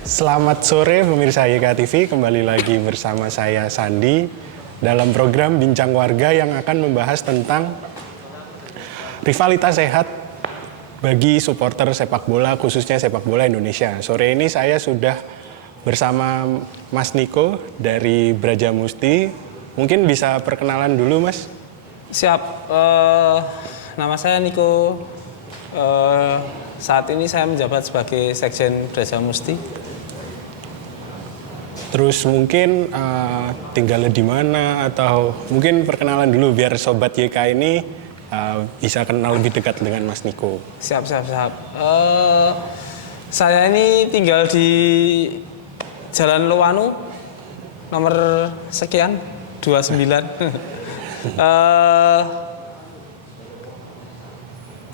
Selamat sore pemirsa YK TV, kembali lagi bersama saya Sandi dalam program Bincang Warga yang akan membahas tentang rivalitas sehat bagi supporter sepak bola, khususnya sepak bola Indonesia. Sore ini saya sudah bersama Mas Niko dari Brajamusti. Mungkin bisa perkenalan dulu, Mas? Siap, nama saya Niko. Saat ini saya menjabat sebagai Sekjen Brajamusti. Terus mungkin tinggalnya di mana, atau mungkin perkenalan dulu biar sobat YK ini bisa kenal lebih dekat dengan Mas Niko. Siap. Saya ini tinggal di Jalan Lowanu, nomor sekian, 29.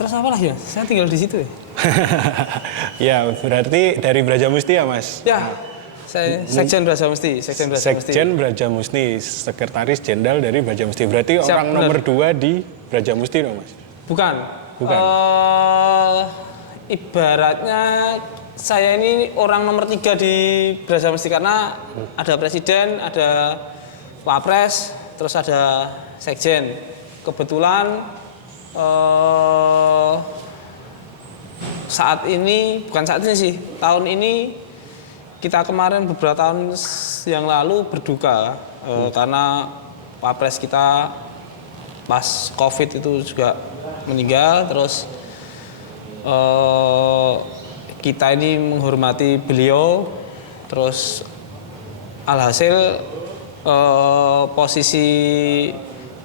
Terus apa lagi ya? Saya tinggal di situ ya. Ya, berarti dari Brajamusti ya, Mas? Ya, saya Sekjen Brajamusti. Sekjen Brajamusti, Sekretaris Jenderal dari Brajamusti. Berarti Siap, orang benar. nomor 2 di Brajamusti dong, Mas? Bukan. Ibaratnya saya ini orang nomor 3 di Brajamusti karena ada presiden, ada wapres, terus ada sekjen. Kebetulan tahun ini kita kemarin beberapa tahun yang lalu berduka karena wapres kita pas COVID itu juga meninggal. Terus kita ini menghormati beliau, terus alhasil posisi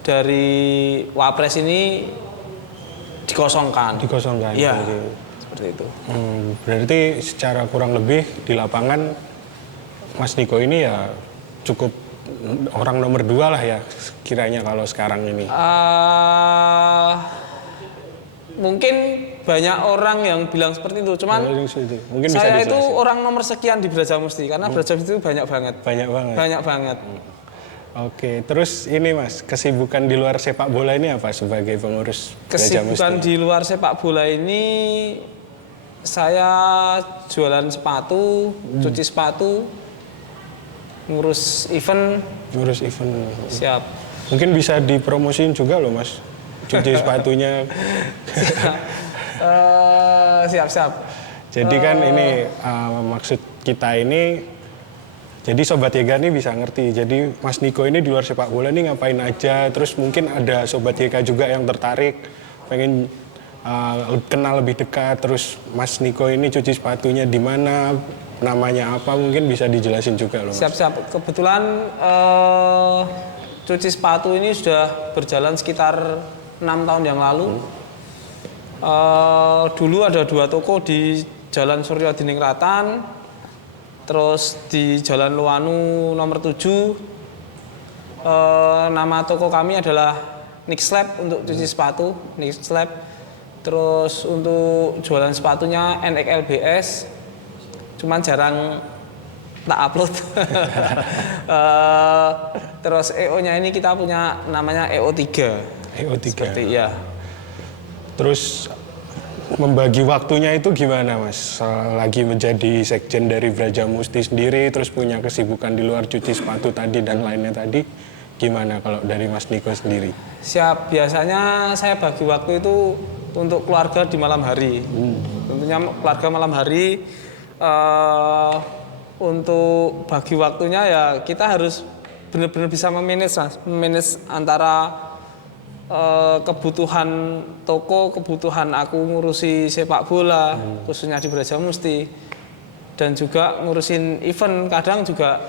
dari wapres ini dikosongkan. Iya, seperti itu. Berarti secara kurang lebih di lapangan Mas Niko ini ya cukup orang nomor 2 lah ya kiranya kalau sekarang ini. Mungkin banyak orang yang bilang seperti itu, cuman Mungkin saya bisa itu dijelasin. orang nomor sekian di Brajamusti karena Brajamusti itu banyak banget. Banyak banget. Oke, terus ini Mas, kesibukan di luar sepak bola ini apa sebagai pengurus Brajamusti? Kesibukan di luar sepak bola ini saya jualan sepatu, cuci sepatu, ngurus event. Siap. Mungkin bisa dipromosiin juga loh Mas, cuci sepatunya. Siap. Jadi kan ini maksud kita ini, jadi Sobat YK ini bisa ngerti. Jadi Mas Niko ini di luar sepak bola ini ngapain aja. Terus mungkin ada Sobat YK juga yang tertarik, pengen kenal lebih dekat. Terus Mas Niko ini cuci sepatunya di mana, namanya apa, mungkin bisa dijelasin juga loh Mas. Siap. Kebetulan cuci sepatu ini sudah berjalan sekitar 6 tahun yang lalu. Dulu ada 2 toko di Jalan Suryo Diningratan, terus di Jalan Lowanu nomor 7. Nama toko kami adalah Nix Lab untuk cuci sepatu, Nix Lab. Terus untuk jualan sepatunya NXLBS, cuman jarang tak upload. Terus EO-nya ini kita punya namanya EO3. Seperti ya. Terus membagi waktunya itu gimana Mas? Lagi menjadi sekjen dari Brajamusti sendiri, terus punya kesibukan di luar cuci sepatu tadi dan lainnya tadi, gimana kalau dari Mas Niko sendiri? Siap, biasanya saya bagi waktu itu untuk keluarga di malam hari. Tentunya keluarga malam hari, untuk bagi waktunya ya kita harus benar-benar bisa memanage antara kebutuhan toko, kebutuhan aku ngurusi sepak bola, khususnya di Brajamusti, dan juga ngurusin event. Kadang juga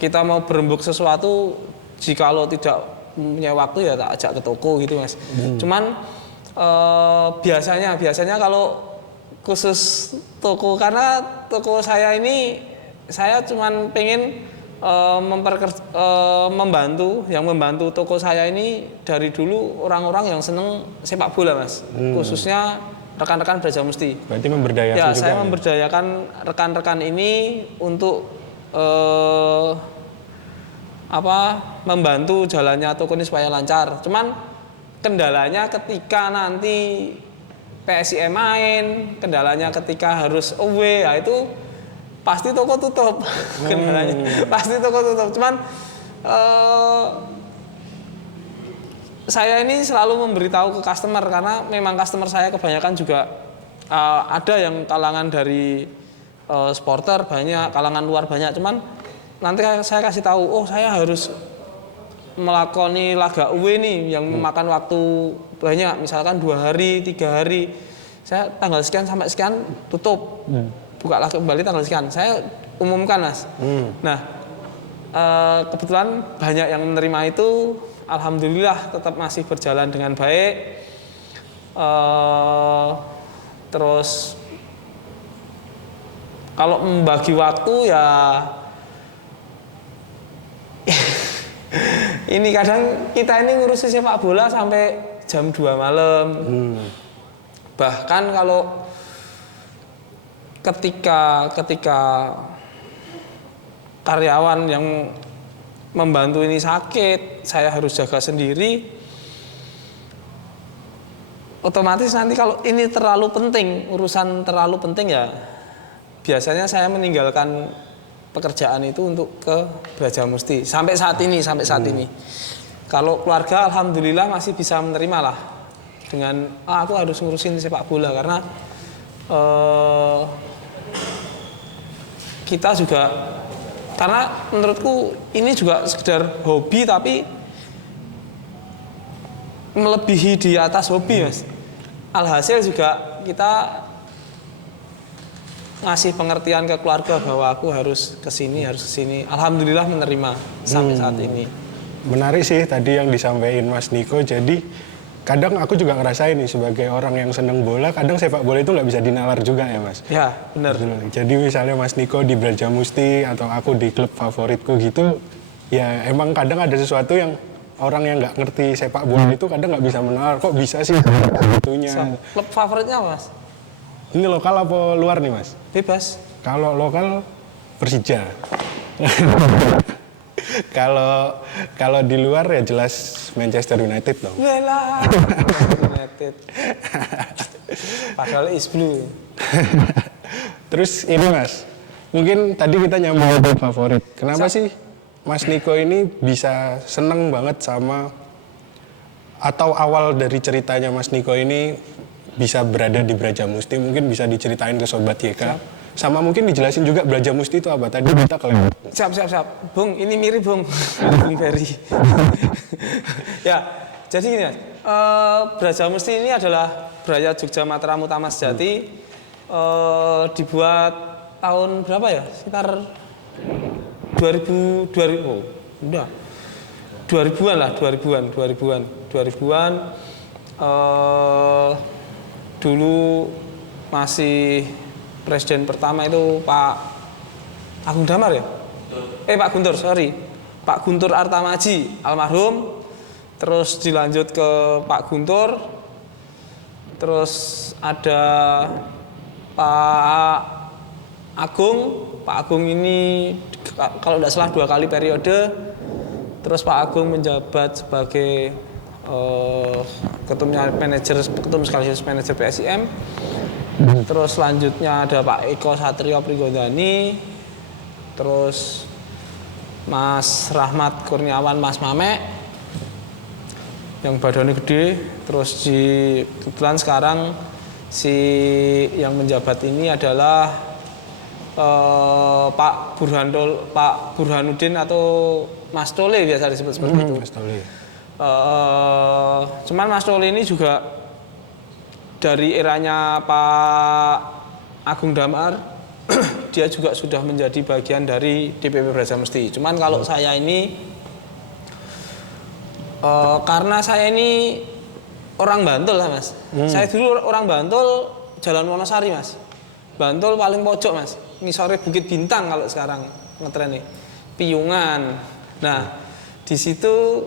kita mau berembuk sesuatu, jikalau tidak punya waktu ya tak ajak ke toko gitu Mas. Cuman biasanya kalau khusus toko, karena toko saya ini saya cuman pengen membantu toko saya ini dari dulu orang-orang yang seneng sepak bola Mas, khususnya rekan-rekan Brajamusti. Berarti memberdayakan ya, juga. saya memberdayakan rekan-rekan ini untuk membantu jalannya toko ini supaya lancar. Cuman kendalanya ketika nanti PSIM main, kendalanya ketika harus away, ya itu pasti toko tutup. Kendalanya pasti toko tutup. Cuman saya ini selalu memberitahu ke customer karena memang customer saya kebanyakan juga ada yang kalangan dari supporter banyak, kalangan luar banyak. Cuman nanti saya kasih tahu, oh saya harus melakoni laga away nih yang memakan waktu banyak, misalkan 2 hari, 3 hari. Saya tanggal sekian sampai sekian tutup, buka lagi kembali tanggal sekian. Saya umumkan, Mas. Nah, kebetulan banyak yang menerima itu, alhamdulillah tetap masih berjalan dengan baik. Terus kalau membagi waktu ya ini kadang kita ini ngurusin sepak bola sampai jam 2 malam. Bahkan kalau ketika karyawan yang membantu ini sakit, saya harus jaga sendiri. Otomatis nanti kalau ini terlalu penting, urusan terlalu penting ya biasanya saya meninggalkan pekerjaan itu untuk ke Brajamusti sampai saat ini. Kalau keluarga alhamdulillah masih bisa menerima lah dengan aku harus ngurusin sepak bola karena kita juga karena menurutku ini juga sekedar hobi tapi melebihi di atas hobi, Mas. Alhasil juga kita ngasih pengertian ke keluarga bahwa aku harus kesini. Alhamdulillah menerima sampai saat ini. Menarik sih tadi yang disampaikan Mas Niko. Jadi kadang aku juga ngerasain nih sebagai orang yang seneng bola, kadang sepak bola itu nggak bisa dinalar juga ya, Mas. Ya, benar. Jadi misalnya Mas Niko di Brajamusti atau aku di klub favoritku gitu, ya emang kadang ada sesuatu yang orang yang nggak ngerti sepak bola itu kadang nggak bisa menalar. Kok bisa sih segitunya? Klub favoritnya apa, Mas? Ini lokal apa luar nih, Mas? Bebas. Kalau lokal Persija. Kalau di luar ya jelas Manchester United dong. Bela. United. Padahal is blue. Terus ini, Mas, mungkin tadi kita nyambung ke favorit. Kenapa sih Mas Niko ini bisa seneng banget sama, atau awal dari ceritanya Mas Niko ini bisa berada di Brajamusti, mungkin bisa diceritain ke Sobat YK. Sama mungkin dijelasin juga Brajamusti itu apa, tadi kita kelewat. Siap. Bung, ini mirip Bung. Bung Ferry. Ya, jadi gini, Brajamusti ini adalah Braya Jogja Mataram Utama Sejati. Dibuat tahun berapa ya? Sekitar 2000-an lah, 2000-an. Dulu masih presiden pertama itu Pak Agung Damar ya? Pak Guntur, Pak Guntur Artamaji, almarhum. Terus dilanjut ke Pak Guntur. Terus ada Pak Agung ini kalau tidak salah 2 kali periode. Terus Pak Agung menjabat sebagai ketum sekaligus manajer PSIM. Terus selanjutnya ada Pak Eko Satrio Prigodani. Terus Mas Rahmat Kurniawan, Mas Mamek yang badannya gede. Terus kebetulan sekarang yang menjabat ini adalah Pak Burhanuddin atau Mas Tole biasa disebut seperti itu. Mas Tole. Cuman Mas Tole ini juga dari eranya Pak Agung Damar, dia juga sudah menjadi bagian dari DPP Brajamusti. Cuman kalau saya ini, karena saya ini orang Bantul lah, Mas. Saya dulu orang Bantul, Jalan Wonosari, Mas. Bantul paling pojok, Mas. Ngisore Bukit Bintang kalau sekarang ngetren nih. Piyungan. Nah, di situ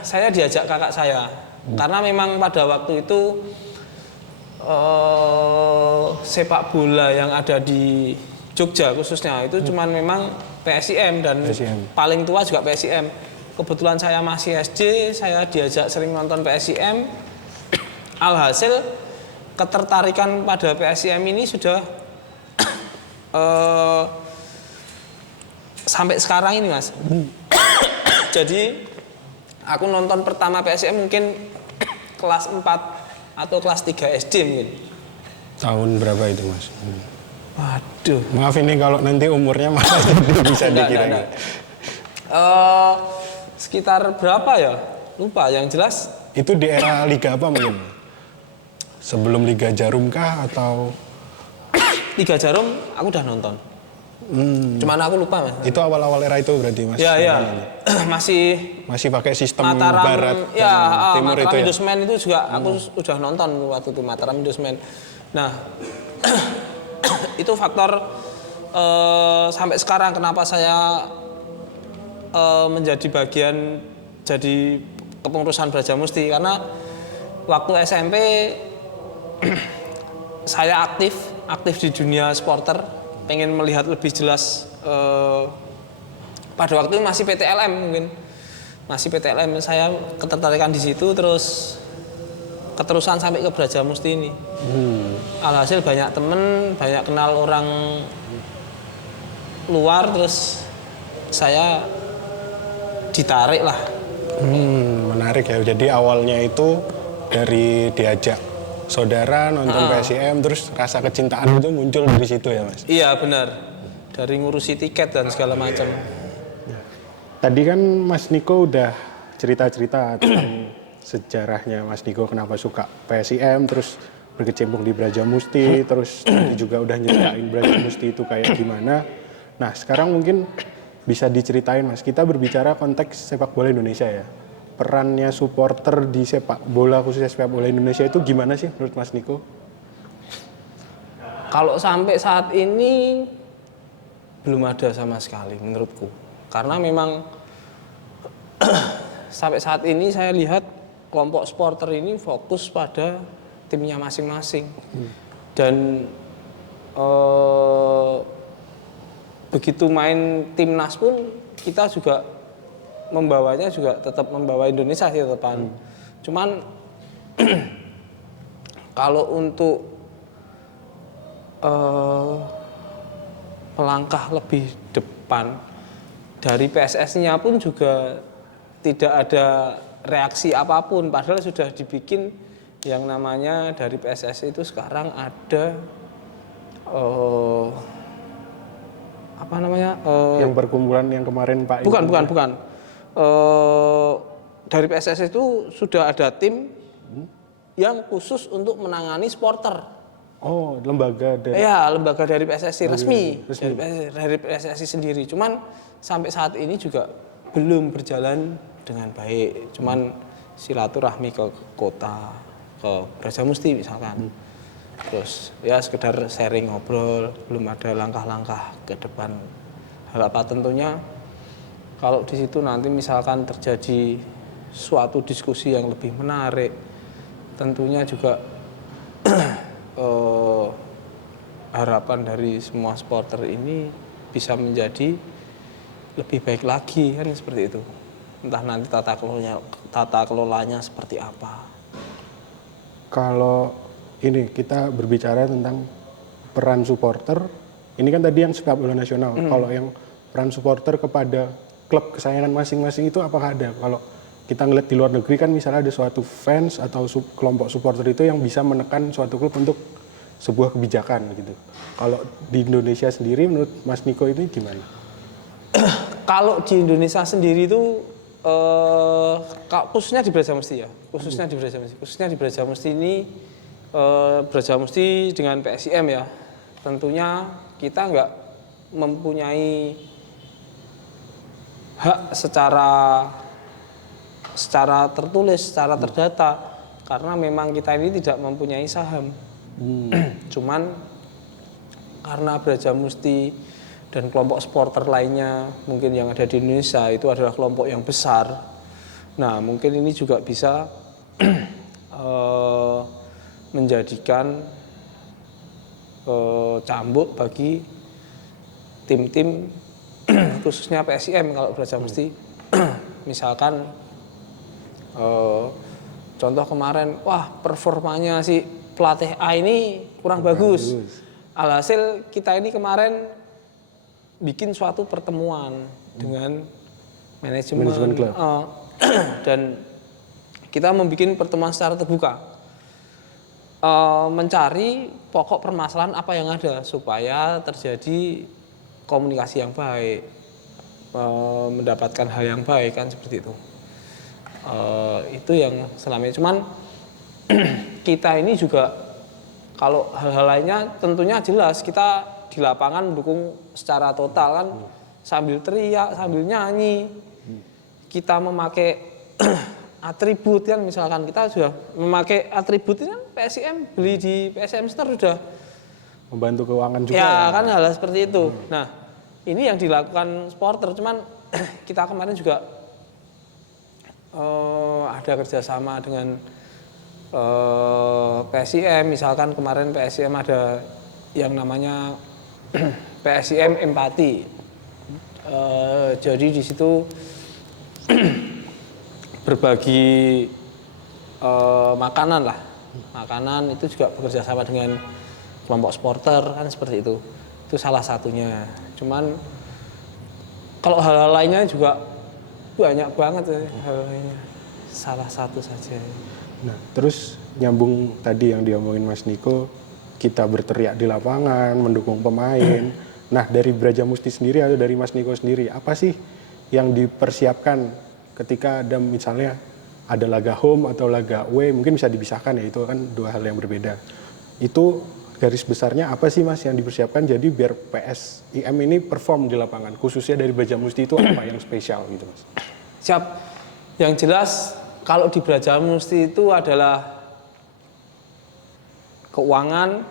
saya diajak kakak saya. Karena memang pada waktu itu sepak bola yang ada di Jogja khususnya itu cuman memang PSIM dan paling tua juga PSIM. Kebetulan saya masih SD, saya diajak sering nonton PSIM. Alhasil ketertarikan pada PSIM ini sudah eh, sampai sekarang ini Mas. Jadi aku nonton pertama PSIM mungkin kelas 4 atau kelas 3 SD mungkin. Tahun berapa itu Mas? Waduh. Maaf ini kalau nanti umurnya Mas bisa dikira. Enggak. Sekitar berapa ya? Lupa, yang jelas. Itu di era Liga apa mungkin? Sebelum Liga Jarum kah atau? Liga Jarum aku udah nonton. Cuman aku lupa Mas. Itu awal-awal era itu berarti Mas? Ya. masih pakai sistem Mataram, barat ya, dan timur Mataram itu ya? Indosmen itu juga aku udah nonton waktu itu Mataram Indosmen. Nah, itu faktor sampai sekarang kenapa saya menjadi bagian jadi kepengurusan Brajamusti, karena waktu SMP saya aktif di dunia supporter, pengen melihat lebih jelas. Pada waktu itu masih PTLM mungkin. Masih PTLM, saya ketertarikan di situ, terus keterusan sampai ke Brajamusti ini. Alhasil banyak temen, banyak kenal orang luar, terus saya ditarik lah. Menarik ya. Jadi awalnya itu dari diajak saudara nonton PSIM, terus rasa kecintaan itu muncul dari situ ya Mas? Iya benar. Dari ngurusi tiket dan segala macam. Tadi kan Mas Niko udah cerita-cerita tentang sejarahnya Mas Niko kenapa suka PSIM, terus berkecimpung di Brajamusti, terus tadi juga udah nyeritain Brajamusti itu kayak gimana. Nah sekarang mungkin bisa diceritain Mas, kita berbicara konteks sepak bola Indonesia ya. Perannya supporter di sepak bola, khususnya sepak bola Indonesia itu gimana sih menurut Mas Niko? Kalau sampai saat ini belum ada sama sekali menurutku. Karena memang sampai saat ini saya lihat kelompok supporter ini fokus pada timnya masing-masing. Dan begitu main timnas pun kita juga membawanya juga tetap membawa Indonesia di depan. Cuman kalau untuk melangkah lebih depan dari PSS-nya pun juga tidak ada reaksi apapun, padahal sudah dibikin yang namanya dari PSS itu sekarang ada apa namanya? Yang perkumpulan yang kemarin Pak. Bukan. Dari PSS itu sudah ada tim yang khusus untuk menangani supporter. Oh, lembaga dari. Ya, lembaga dari PSSI resmi. Dari PSSI sendiri. Cuman sampai saat ini juga belum berjalan dengan baik. Cuman silaturahmi ke kota, ke Brajamusti misalkan. Terus ya sekedar sharing ngobrol, belum ada langkah-langkah ke depan. Hal apa tentunya kalau di situ nanti misalkan terjadi suatu diskusi yang lebih menarik, tentunya juga harapan dari semua supporter ini bisa menjadi lebih baik lagi, kan seperti itu. Entah nanti tata kelolanya seperti apa. Kalau ini kita berbicara tentang peran supporter, ini kan tadi yang sepak bola nasional. Kalau yang peran supporter kepada klub kesayangan masing-masing itu apakah ada? Kalau kita ngeliat di luar negeri kan misalnya ada suatu fans atau kelompok supporter itu yang bisa menekan suatu klub untuk sebuah kebijakan gitu. Kalau di Indonesia sendiri menurut Mas Niko itu gimana? Kalau di Indonesia sendiri itu khususnya di Brajamusti ya, khususnya di Brajamusti ini Brajamusti dengan PSIM ya, tentunya kita nggak mempunyai hak secara tertulis, secara terdata, karena memang kita ini tidak mempunyai saham. Cuman karena Brajamusti dan kelompok supporter lainnya mungkin yang ada di Indonesia itu adalah kelompok yang besar. Nah, mungkin ini juga bisa menjadikan cambuk bagi tim-tim khususnya PSIM kalau Brajamusti. Misalkan contoh kemarin, wah performanya si pelatih A ini kurang bagus. Alhasil kita ini kemarin bikin suatu pertemuan dengan manajemen klub. Dan kita membuat pertemuan secara terbuka, mencari pokok permasalahan apa yang ada supaya terjadi komunikasi yang baik, mendapatkan hal yang baik kan seperti itu. Itu yang selama ini. Cuman kita ini juga kalau hal-hal lainnya tentunya jelas kita di lapangan mendukung secara total kan, sambil teriak, sambil nyanyi. Kita memakai atribut kan, misalkan kita sudah memakai atribut ini kan PSIM beli di PSM Store sudah Membantu keuangan juga. ya kan, hal seperti itu. Nah, ini yang dilakukan supporter, cuman kita kemarin juga ada kerjasama dengan PSIM, misalkan kemarin PSIM ada yang namanya PSIM Empati. Jadi di situ berbagi makanan lah, makanan itu juga bekerja sama dengan kelompok supporter kan seperti itu salah satunya. Cuman kalau hal-hal lainnya juga banyak banget ya, hal lainnya salah satu saja. Nah, terus nyambung tadi yang diomongin Mas Niko, kita berteriak di lapangan, mendukung pemain. Nah, dari Brajamusti sendiri atau dari Mas Niko sendiri, apa sih yang dipersiapkan ketika ada misalnya ada laga home atau laga away, mungkin bisa dipisahkan ya, itu kan dua hal yang berbeda. Itu garis besarnya apa sih Mas yang dipersiapkan jadi biar PSIM ini perform di lapangan, khususnya dari Brajamusti itu apa yang spesial gitu Mas? Siap. Yang jelas kalau di Brajamusti itu adalah keuangan,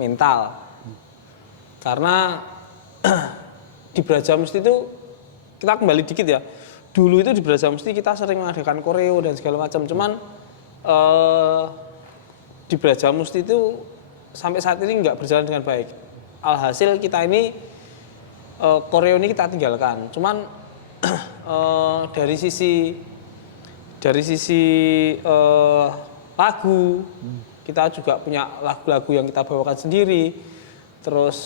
mental. Karena di Brajamusti itu kita kembali dikit ya. Dulu itu di Brajamusti kita sering mengadakan koreo dan segala macam. Cuman di Brajamusti itu sampai saat ini nggak berjalan dengan baik. Alhasil kita ini koreo ini kita tinggalkan. Cuman dari sisi lagu, kita juga punya lagu-lagu yang kita bawakan sendiri. Terus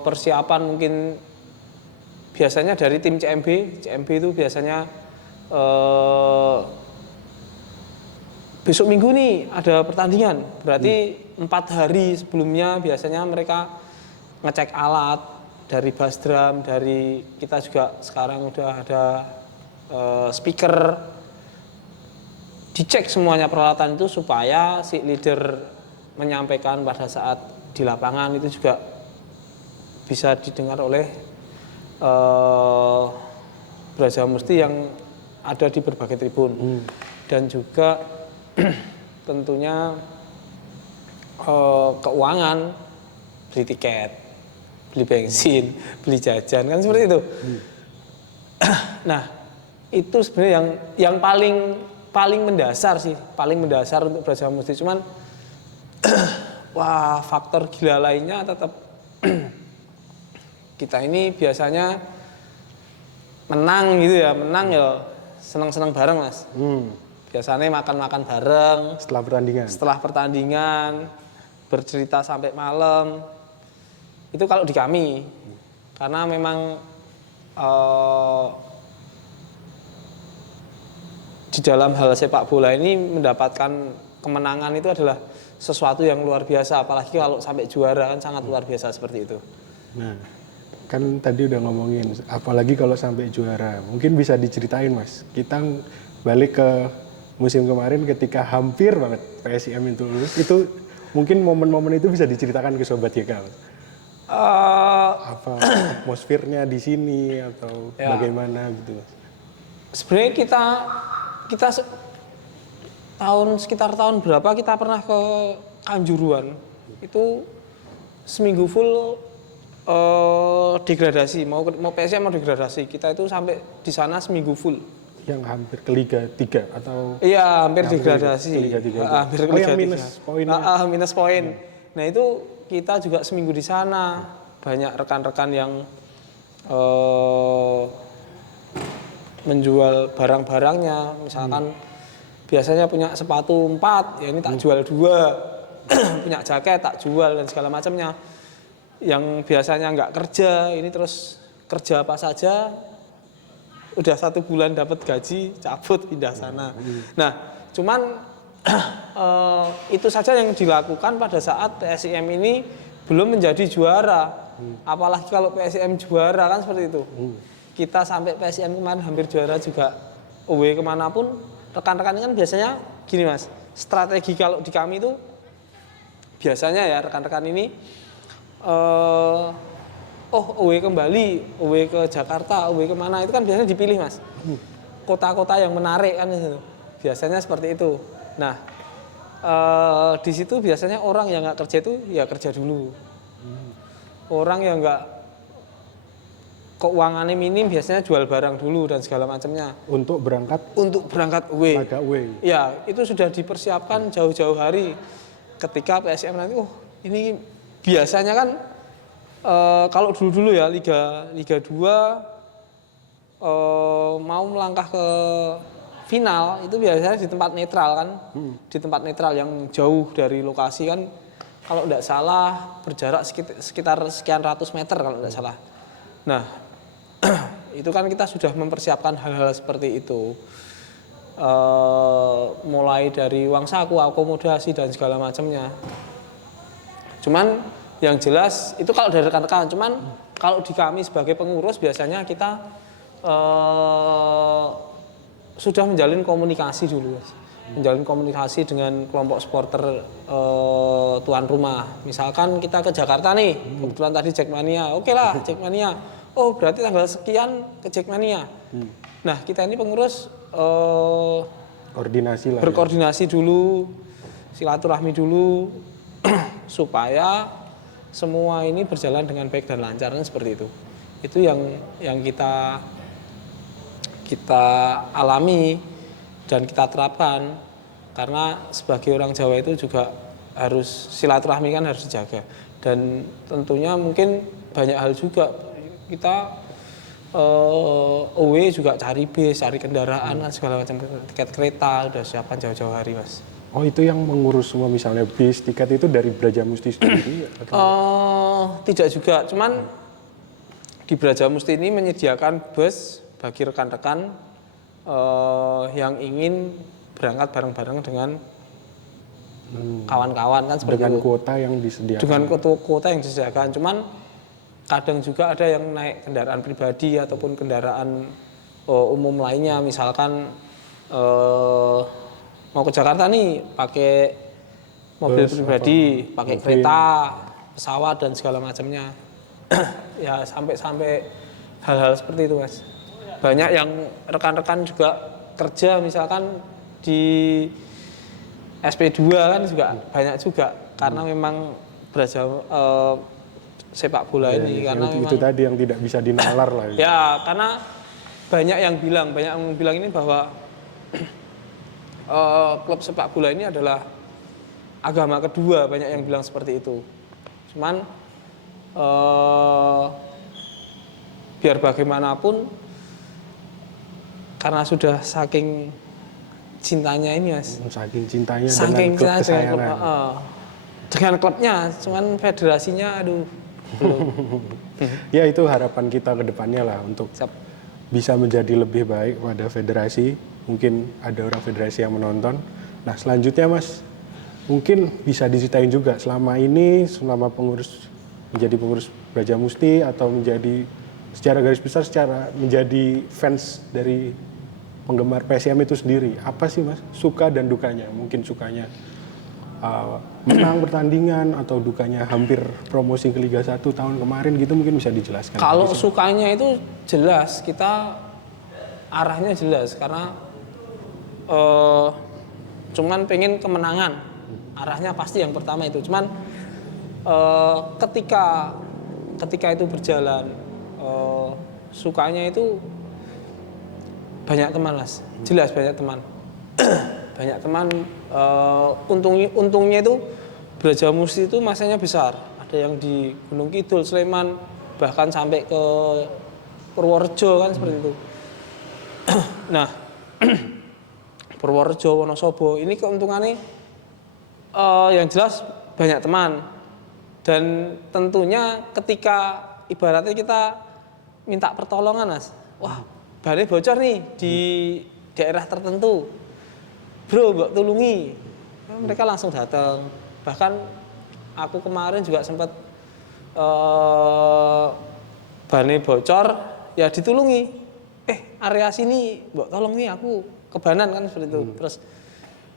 persiapan mungkin biasanya dari tim CMB itu biasanya besok minggu nih ada pertandingan. Berarti 4 hari sebelumnya biasanya mereka ngecek alat dari bass drum, dari kita juga sekarang udah ada speaker, dicek semuanya peralatan itu supaya si leader menyampaikan pada saat di lapangan itu juga bisa didengar oleh Brajamusti yang ada di berbagai tribun. Dan juga tentunya keuangan, beli tiket, beli bensin, beli jajan kan seperti itu. Nah, itu sebenarnya yang paling mendasar sih, paling mendasar untuk Brajamusti. Cuman wah, faktor gila lainnya tetap kita ini biasanya menang gitu ya, menang ya senang-senang bareng Mas. Biasanya makan-makan bareng setelah pertandingan, bercerita sampai malam. Itu kalau di kami, karena memang di dalam hal sepak bola ini mendapatkan kemenangan itu adalah sesuatu yang luar biasa, apalagi kalau sampai juara kan sangat luar biasa seperti itu. Nah, kan tadi udah ngomongin, apalagi kalau sampai juara, mungkin bisa diceritain Mas. Kita balik ke musim kemarin ketika hampir banget PSIM itu lulus, itu mungkin momen-momen itu bisa diceritakan ke Sobat YK Mas. Apa atmosfernya di sini atau ya, bagaimana gitu Mas? Sebenarnya kita sekitar tahun berapa kita pernah ke Kanjuruhan, itu seminggu full degradasi, mau PSM mau degradasi, kita itu sampai di sana seminggu full. Yang hampir ke Liga 3 atau? Iya, hampir degradasi. Liga 3. Hampir ke Liga 3. Minus poin. Nah itu kita juga seminggu di sana, banyak rekan-rekan yang menjual barang-barangnya, misalkan biasanya punya sepatu 4, ya ini tak jual 2. Punya jaket tak jual dan segala macamnya. Yang biasanya nggak kerja, ini terus kerja apa saja, udah 1 bulan dapat gaji, cabut pindah sana. Nah, cuman itu saja yang dilakukan pada saat PSIM ini belum menjadi juara. Apalagi kalau PSIM juara kan seperti itu. Kita sampai PSIM kemarin hampir juara juga, away kemanapun, rekan-rekan ini kan biasanya gini mas, strategi kalau di kami itu biasanya ya rekan-rekan ini away ke Bali, away ke Jakarta, away kemana, itu kan biasanya dipilih mas. Kota-kota yang menarik kan itu. Biasanya seperti itu. Nah, di situ biasanya orang yang nggak kerja itu ya kerja dulu. Orang yang nggak keuangannya minim biasanya jual barang dulu dan segala macamnya. Untuk berangkat away. laga away. Ya, itu sudah dipersiapkan jauh-jauh hari. Ketika PSM nanti, ini biasanya kan kalau dulu-dulu ya Liga 2 mau melangkah ke final itu biasanya di tempat netral kan, di tempat netral yang jauh dari lokasi kan, kalau tidak salah berjarak sekitar sekian ratus meter kalau tidak salah. Nah, itu kan kita sudah mempersiapkan hal-hal seperti itu, mulai dari uang saku, akomodasi dan segala macamnya. Cuman yang jelas itu kalau dari rekan-rekan, cuman kalau di kami sebagai pengurus biasanya kita sudah menjalin komunikasi dulu, menjalin komunikasi dengan kelompok supporter tuan rumah. Misalkan kita ke Jakarta nih, kebetulan tadi Jackmania, oke lah Jackmania. Oh berarti tanggal sekian ke Jackmania. Nah kita ini pengurus Koordinasi lah. berkoordinasi dulu, silaturahmi dulu, supaya semua ini berjalan dengan baik dan lancar, kan seperti itu. Itu yang kita alami dan kita terapkan, karena sebagai orang Jawa itu juga harus silaturahmi kan harus dijaga, dan tentunya mungkin banyak hal juga kita away juga cari bis, cari kendaraan kan segala macam, tiket kereta udah siapkan jauh-jauh hari mas. Oh itu yang mengurus semua misalnya bis, tiket itu dari Brajamusti sendiri? Tidak juga, cuman di Brajamusti ini menyediakan bus bagi rekan-rekan yang ingin berangkat bareng-bareng dengan kawan-kawan kan seperti dengan itu. kuota yang disediakan. Dengan kuota yang disediakan, cuman kadang juga ada yang naik kendaraan pribadi ataupun kendaraan umum lainnya, misalkan mau ke Jakarta nih pakai mobil pribadi, pakai kereta, pesawat dan segala macamnya. Ya sampai hal-hal seperti itu mas. Banyak yang rekan-rekan juga kerja misalkan di SP2 kan juga banyak juga, karena memang sepak bola ini karena memang itu tadi yang tidak bisa dinalar lah. Ya karena banyak yang bilang ini bahwa klub sepak bola ini adalah agama kedua, banyak yang bilang seperti itu. Cuman biar bagaimanapun karena sudah saking cintanya ini mas, saking cintanya saking dengan klub kesayangan. Dengan klubnya, cuman federasinya aduh belum. Ya itu harapan kita ke depannya lah untuk bisa menjadi lebih baik pada federasi. Mungkin ada orang federasi yang menonton. Nah selanjutnya mas, mungkin bisa diceritain juga selama ini, selama menjadi pengurus Brajamusti atau menjadi secara garis besar menjadi fans dari penggemar PSIM itu sendiri. Apa sih mas suka dan dukanya? Mungkin sukanya menang pertandingan atau dukanya hampir promosi ke Liga 1 tahun kemarin gitu, mungkin bisa dijelaskan. Kalau sukanya itu jelas, kita arahnya jelas karena cuman pengen kemenangan, arahnya pasti yang pertama itu. Cuman ketika itu berjalan, sukanya itu banyak teman mas, jelas banyak teman. Banyak teman, untungnya itu Brajamusti itu masanya besar, ada yang di Gunung Kidul, Sleman, bahkan sampai ke Purworejo kan seperti itu. Nah Purworejo, Wonosobo. Ini keuntungannya yang jelas banyak teman. Dan tentunya ketika ibaratnya kita minta pertolongan, Mas. Wah, bannya bocor nih di daerah tertentu. Bro, mbok tulungi. Mereka langsung datang. Bahkan aku kemarin juga sempat bannya bocor, ya ditulungi. Area sini, mbok tolong nih aku kebanan kan seperti itu. Terus,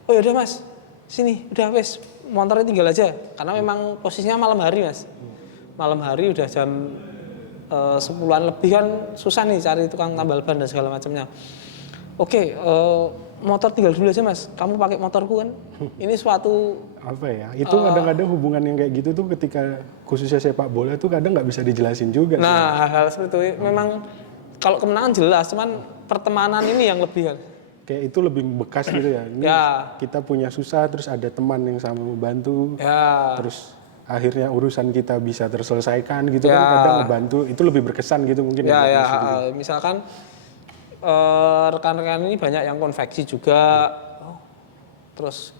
oh yaudah Mas, sini udah wes motornya tinggal aja. Karena memang posisinya malam hari Mas. Malam hari udah jam 10-an lebih kan susah nih cari tukang tambal ban dan segala macamnya. Oke, motor tinggal dulu aja Mas. Kamu pakai motorku kan. Ini suatu apa ya? Itu kadang-kadang hubungan yang kayak gitu tuh ketika khususnya sepak bola tuh kadang nggak bisa dijelasin juga. Nah, hal seperti itu memang kalau kemenangan jelas, cuman pertemanan ini yang lebih kan. Kayak itu lebih bekas gitu ya. Ini kita punya susah terus ada teman yang sama membantu. Ya. Terus akhirnya urusan kita bisa terselesaikan gitu kan kadang ngebantu itu lebih berkesan gitu mungkin. Misalkan rekan-rekan ini banyak yang konveksi juga. Terus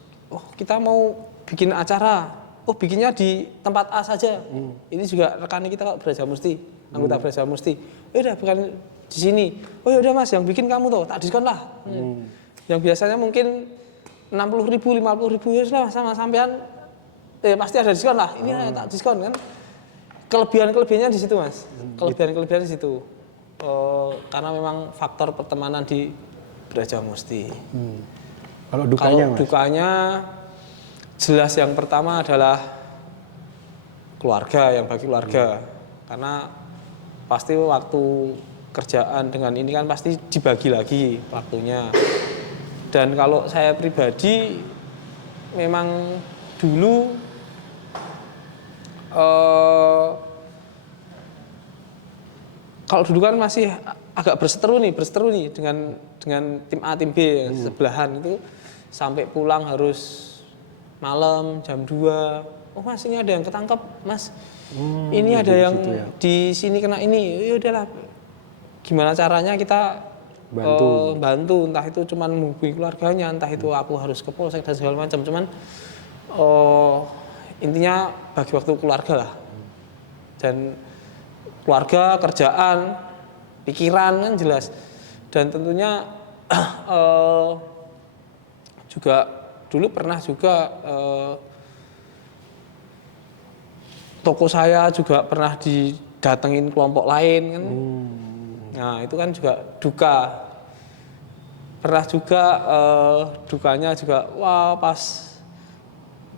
kita mau bikin acara. Bikinnya di tempat A saja. Ini juga rekan kita kok Brajamusti, anggota Brajamusti. Udah bukan di sini. Oh ya udah Mas, yang bikin kamu tuh tak diskon lah. Yang biasanya mungkin 60.000, 50.000 ya sudah sama sampean pasti ada diskon lah. Ini tak diskon kan. Kelebihannya di situ Mas. Kelebihan di situ. Karena memang faktor pertemanan di Brajamusti. Kalau dukanya Mas? Dukanya jelas yang pertama adalah keluarga, yang bagi keluarga. Karena pasti waktu kerjaan dengan ini kan pasti dibagi lagi waktunya. Dan kalau saya pribadi memang dulu kalau dulu kan masih agak berseteru nih dengan tim A, tim B sebelahan itu sampai pulang harus malam jam 2. Oh Mas, ini ada yang ketangkep, Mas. Ini ada yang di sini kena ini. Ya udahlah. Gimana caranya kita bantu entah itu cuman menghubungi keluarganya, entah itu aku harus ke polsek dan segala macam. Cuman intinya bagi waktu keluarga lah. Dan keluarga, kerjaan, pikiran kan jelas. Dan tentunya juga dulu pernah juga toko saya juga pernah didatengin kelompok lain kan. Nah, itu kan juga duka. Pernah juga dukanya juga pas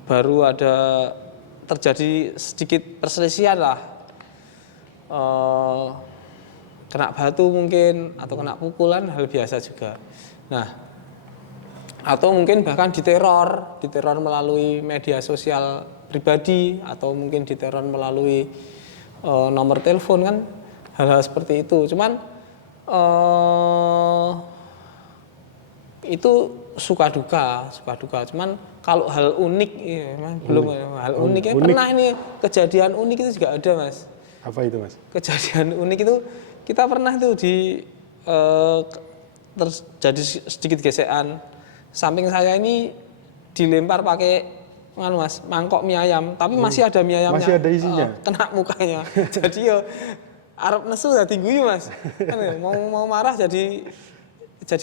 baru ada terjadi sedikit perselisihan lah. Kena batu mungkin atau kena pukulan hal biasa juga. Nah, atau mungkin bahkan diteror melalui media sosial pribadi atau mungkin diteror melalui nomor telepon kan, hal-hal seperti itu. Cuman itu suka duka. Cuman kalau hal unik belum hal uniknya pernah ini kejadian unik itu juga ada Mas. Apa itu Mas? Kejadian unik itu kita pernah tuh terjadi sedikit gesekan. Samping saya ini dilempar pakai Mas, mangkok mie ayam, tapi masih ada mie ayamnya. Masih ada isinya. Kena mukanya. Jadi arep nesu dadi guyu Mas. Kan mau marah jadi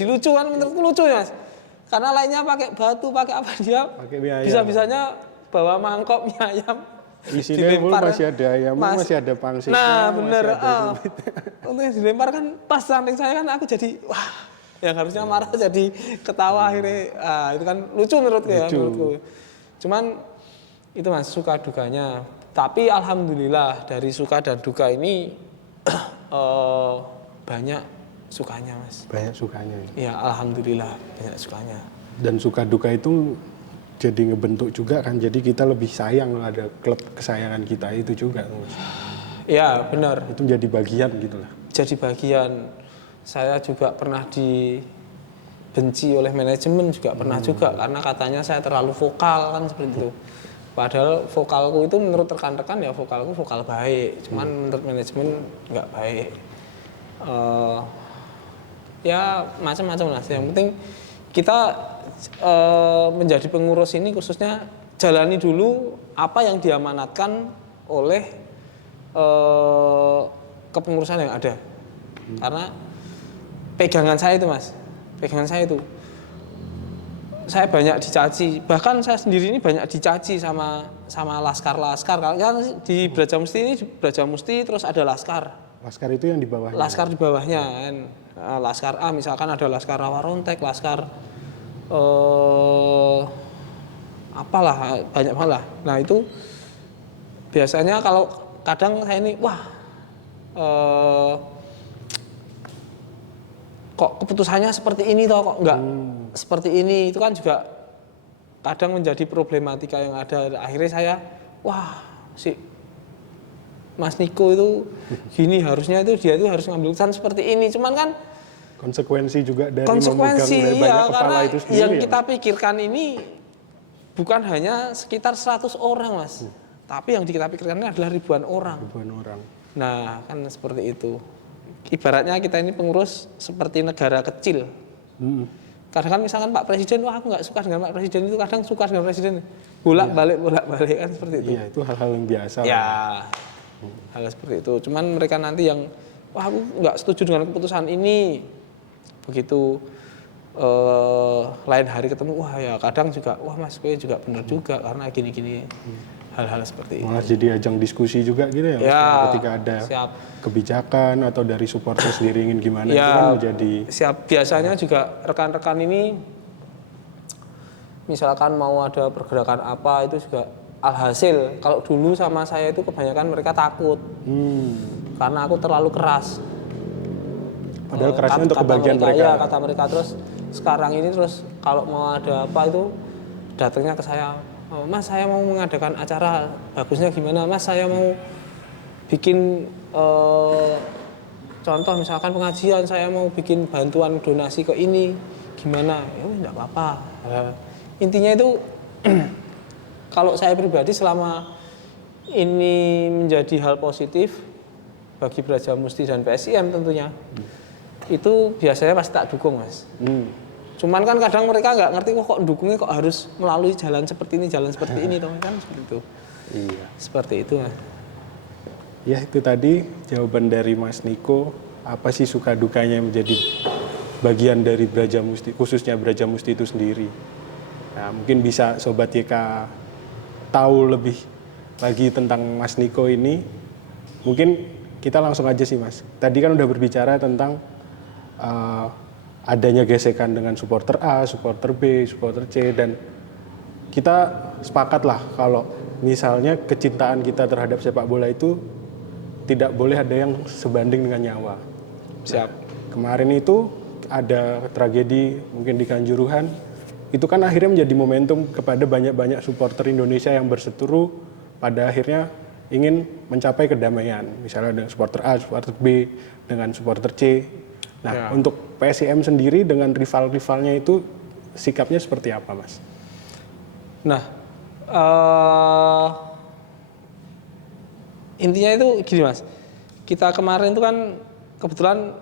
lucu kan, menurutku lucu ya Mas. Karena lainnya pakai batu, pakai apa dia? Bisa-bisanya bawa mangkok mie ayam. Isinya masih ada ayam, masih ada pangsit. Nah, bener. Untuk yang dilempar kan pas samping saya kan aku jadi wah, yang harusnya marah jadi ketawa akhirnya. Itu kan lucu menurutku ya, menurutku. Cuman itu Mas suka dukanya. Tapi alhamdulillah dari suka dan duka ini banyak sukanya Mas. Banyak sukanya. Iya, alhamdulillah banyak sukanya. Dan suka duka itu jadi ngebentuk juga kan. Jadi kita lebih sayang ada klub kesayangan kita itu juga Mas. Iya, benar. Itu jadi bagian gitu lah. Jadi bagian. Saya juga pernah dibenci oleh manajemen juga pernah juga karena katanya saya terlalu vokal kan seperti itu. Padahal vokalku itu menurut rekan-rekan ya vokalku vokal baik, cuman menurut manajemen nggak baik. Ya macam-macam lah. Yang penting kita menjadi pengurus ini khususnya jalani dulu apa yang diamanatkan oleh kepengurusan yang ada. Karena pegangan saya itu Mas, saya banyak dicaci, bahkan saya sendiri ini banyak dicaci sama laskar. Kan di Brajamusti ini Brajamusti terus ada laskar. Laskar itu yang di bawahnya. Laskar di bawahnya kan. Laskar A misalkan ada laskar Rawarontek, laskar apalah banyak malah. Nah itu biasanya kalau kadang saya ini kok keputusannya seperti ini toh, kok enggak seperti ini, itu kan juga kadang menjadi problematika yang ada. Akhirnya saya si Mas Niko itu gini, harusnya itu dia itu harus ngambil keputusan seperti ini, cuman kan konsekuensi juga dari memegang dari banyak kepala itu sendiri. Yang kita pikirkan ini bukan hanya sekitar 100 orang Mas, tapi yang kita pikirkan ini adalah ribuan orang. Nah kan seperti itu. Ibaratnya kita ini pengurus seperti negara kecil. Kadang kan misalkan Pak Presiden, aku nggak suka dengan Pak Presiden, itu kadang suka dengan Presiden. Bolak-balik kan seperti itu. Iya, itu hal-hal yang biasa. Ya, hal seperti itu. Cuman mereka nanti yang, aku nggak setuju dengan keputusan ini. Begitu lain hari ketemu, ya kadang juga, Mas gue juga benar juga karena gini-gini. Hal-hal seperti itu. Malah jadi ajang diskusi juga gitu ya, ketika ada kebijakan atau dari supporter sendiri ingin gimana, itu kan menjadi biasanya juga rekan-rekan ini misalkan mau ada pergerakan apa itu juga alhasil kalau dulu sama saya itu kebanyakan mereka takut karena aku terlalu keras. Padahal kerasnya untuk kebahagiaan mereka. Ya, kata mereka. Terus sekarang ini terus kalau mau ada apa itu datangnya ke saya. Mas saya mau mengadakan acara, bagusnya gimana? Mas saya mau bikin contoh misalkan pengajian, saya mau bikin bantuan donasi ke ini, gimana? Ya enggak apa-apa. Intinya itu kalau saya pribadi selama ini menjadi hal positif bagi Brajamusti dan PSIM tentunya, itu biasanya pasti tak dukung Mas. Cuman kan kadang mereka nggak ngerti kok dukungnya kok harus melalui jalan seperti ini toh kan seperti itu. Iya. Seperti itu Mas. Ya itu tadi jawaban dari Mas Niko, apa sih suka dukanya menjadi bagian dari Brajamusti, khususnya Brajamusti itu sendiri. Nah, mungkin bisa Sobat YK tahu lebih lagi tentang Mas Niko ini. Mungkin kita langsung aja sih Mas. Tadi kan udah berbicara tentang adanya gesekan dengan supporter A, supporter B, supporter C, dan kita sepakat lah kalau misalnya kecintaan kita terhadap sepak bola itu tidak boleh ada yang sebanding dengan nyawa. Siap. Kemarin itu ada tragedi mungkin di Kanjuruhan, itu kan akhirnya menjadi momentum kepada banyak-banyak supporter Indonesia yang berseteru pada akhirnya ingin mencapai kedamaian. Misalnya ada supporter A, supporter B, dengan supporter C. Nah, untuk PSIM sendiri dengan rival-rivalnya itu sikapnya seperti apa, Mas? Nah, intinya itu gini Mas. Kita kemarin itu kan kebetulan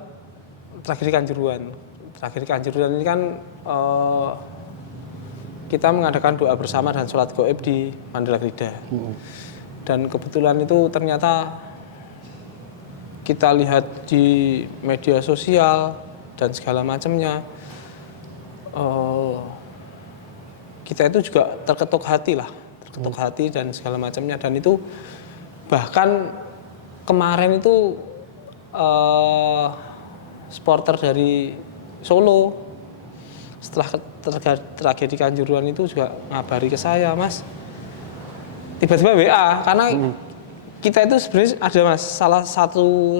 tragedi Kanjuruhan. Tragedi Kanjuruhan ini kan kita mengadakan doa bersama dan sholat gaib di Mandala Krida. Dan kebetulan itu ternyata kita lihat di media sosial dan segala macamnya, kita itu juga terketuk hati dan segala macamnya. Dan itu bahkan kemarin itu supporter dari Solo setelah tragedi Kanjuruhan itu juga ngabari ke saya, Mas, tiba-tiba WA karena kita itu sebenarnya ada Mas salah satu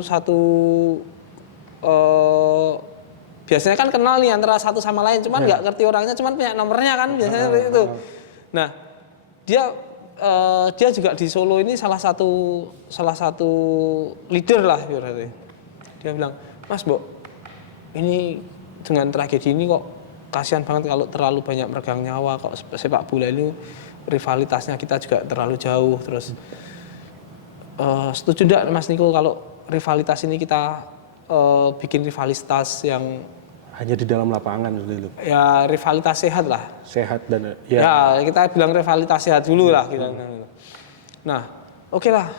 biasanya kan kenal nih antara satu sama lain, cuman nggak ngerti orangnya, cuman punya nomornya kan biasanya seperti itu. Nah dia juga di Solo ini salah satu leader lah berarti. Dia bilang, Mas Mbok, ini dengan tragedi ini kok kasihan banget kalau terlalu banyak meregang nyawa, kok sepak bola ini rivalitasnya kita juga terlalu jauh. Terus setuju enggak Mas Niko kalau rivalitas ini kita bikin rivalitas yang hanya di dalam lapangan seperti itu. Ya rivalitas sehat lah. Sehat dan Ya kita bilang rivalitas sehat dulu lah. Nah, oke lah.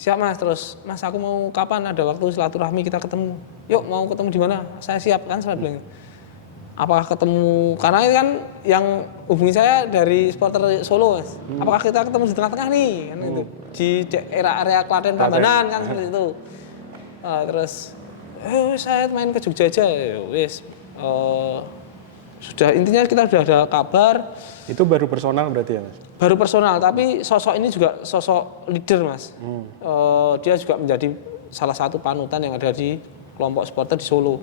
Siap mas, terus mas aku mau kapan ada waktu silaturahmi kita ketemu. Yuk mau ketemu di mana? Saya siap kan saya bilang. Apakah ketemu, karena ini kan yang hubungi saya dari supporter Solo mas. Apakah kita ketemu di tengah-tengah nih? Kan gitu. Di area Klaten Prambanan kan seperti itu. Terus saya main ke Jogja aja, wis. Sudah intinya kita sudah ada kabar. Itu baru personal berarti ya mas? Baru personal, tapi sosok ini juga sosok leader mas. Dia juga menjadi salah satu panutan yang ada di kelompok supporter di Solo.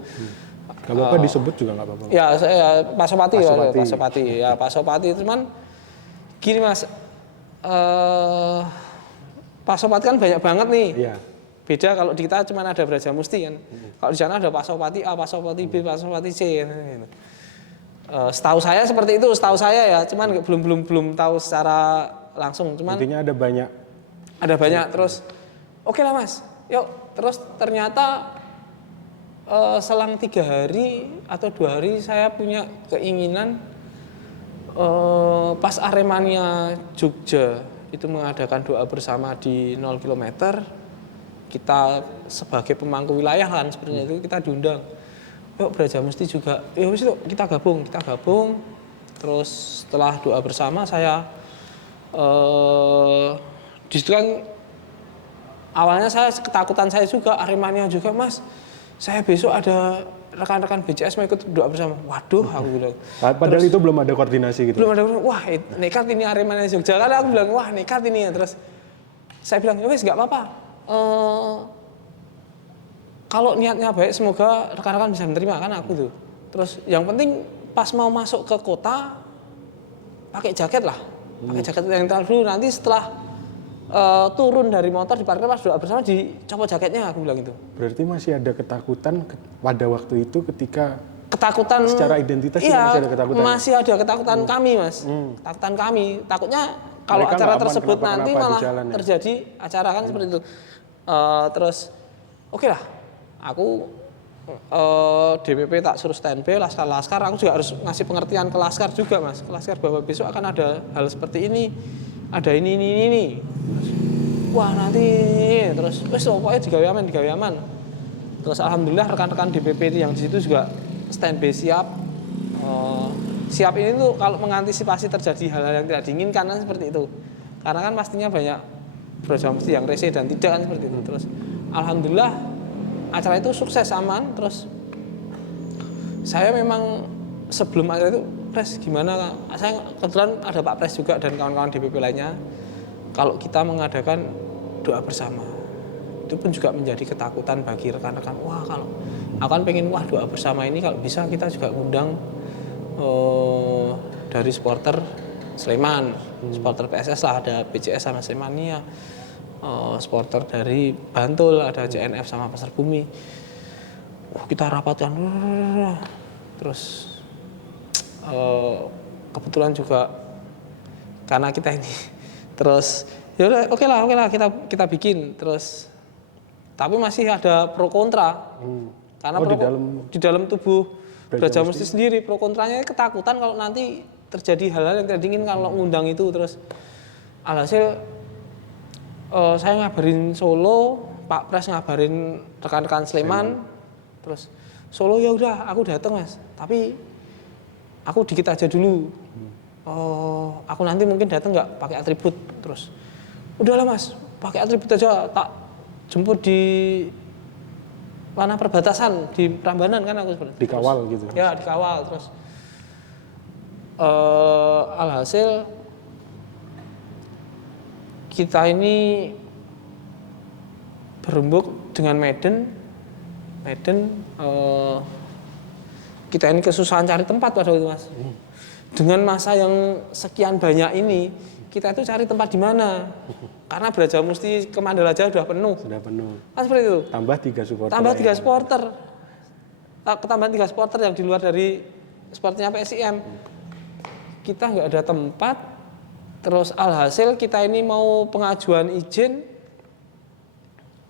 Gak apa-apa disebut juga gak apa-apa. Ya saya Pak Sopati. Pak Pak Sopati cuman gini mas, Pak Sopati kan banyak banget nih. Iya. Beda kalau di kita cuma ada Braja Musti kan. Kalau di sana ada Pak Sopati A, Pak Sopati B, Pak Sopati C. Gitu. Setahu saya seperti itu, setahu saya ya, cuman belum tahu secara langsung. Cuman intinya ada banyak. Ada banyak terus. Oke lah mas, yuk. Terus ternyata selang 3 hari atau 2 hari saya punya keinginan pas Aremania Jogja itu mengadakan doa bersama di 0 km. Kita sebagai pemangku wilayah kan seperti itu kita diundang. Yuk Braja Musti juga, ya wis kita gabung. Terus setelah doa bersama saya di situ kan awalnya saya ketakutan saya juga Aremania juga mas. Saya besok ada rekan-rekan BCS mau ikut doa bersama. Waduh, aku bilang. Padahal itu belum ada koordinasi gitu. Belum ada, wah nekat ini Aremania Jogja. Kan aku bilang, wah nekat ini ya. Terus saya bilang, ya wis nggak apa-apa. Kalau niatnya baik, semoga rekan-rekan bisa menerima kan aku tuh. Terus yang penting pas mau masuk ke kota, pakai jaket lah. Pakai jaket yang terlalu nanti setelah turun dari motor di parkir pas doa bersama dicopot jaketnya, aku bilang itu. Berarti masih ada ketakutan pada waktu itu ketika ketakutan secara identitas iya, masih ada ketakutan. Masih ada ketakutan kami mas. Ketakutan kami, takutnya kalau mereka acara tersebut nanti malah jalan, ya? terjadi acara kan seperti itu. Terus oke lah, aku DPP tak suruh standby, laskar aku juga harus ngasih pengertian ke laskar juga mas, ke laskar bahwa besok akan ada hal seperti ini, ada ini. Wah nanti terus pokoknya digawe aman. Terus alhamdulillah rekan-rekan DPP yang di situ juga standby siap. Siap ini tuh kalau mengantisipasi terjadi hal-hal yang tidak diinginkan kan seperti itu. Karena kan pastinya banyak Braja Musti yang rese dan tidak kan seperti itu. Terus alhamdulillah acara itu sukses aman. Terus saya memang sebelum acara itu Pres gimana? Saya kebetulan ada Pak Pres juga dan kawan-kawan DPP lainnya. Kalau kita mengadakan doa bersama, itu pun juga menjadi ketakutan bagi rekan-rekan. Wah kalau aku kan pengen doa bersama ini kalau bisa kita juga ngundang dari supporter Sleman, supporter PSS lah ada BCS sama Slemania, supporter dari Bantul ada JNF sama Pasar Bumi. Kita rapatkan, terus kebetulan juga karena kita ini, terus ya udah oke lah kita bikin terus, tapi masih ada pro kontra karena di dalam tubuh Braja Musti sendiri pro kontranya ketakutan kalau nanti terjadi hal-hal yang tidak diinginkan kalau ngundang itu. Terus alhasil saya ngabarin Solo, Pak Pres ngabarin rekan-rekan Sleman. Terus Solo ya udah aku datang mas, tapi aku dikit aja dulu. Aku nanti mungkin datang nggak pakai atribut. Terus udahlah mas, pakai atribut aja, tak jemput di mana perbatasan di Prambanan kan aku seperti dikawal gitu. Ya dikawal terus alhasil kita ini berembuk dengan Medan kita ini kesusahan cari tempat pada waktu itu mas. Dengan masa yang sekian banyak ini kita itu cari tempat di mana? Karena Braja Musti ke Mandalaja sudah penuh. Sudah penuh. Kan seperti itu. Tambah 3 supporter. Tambah 3 supporter. Ketambahan 3 supporter yang di luar dari supporternya PSIM. Kita nggak ada tempat. Terus alhasil kita ini mau pengajuan izin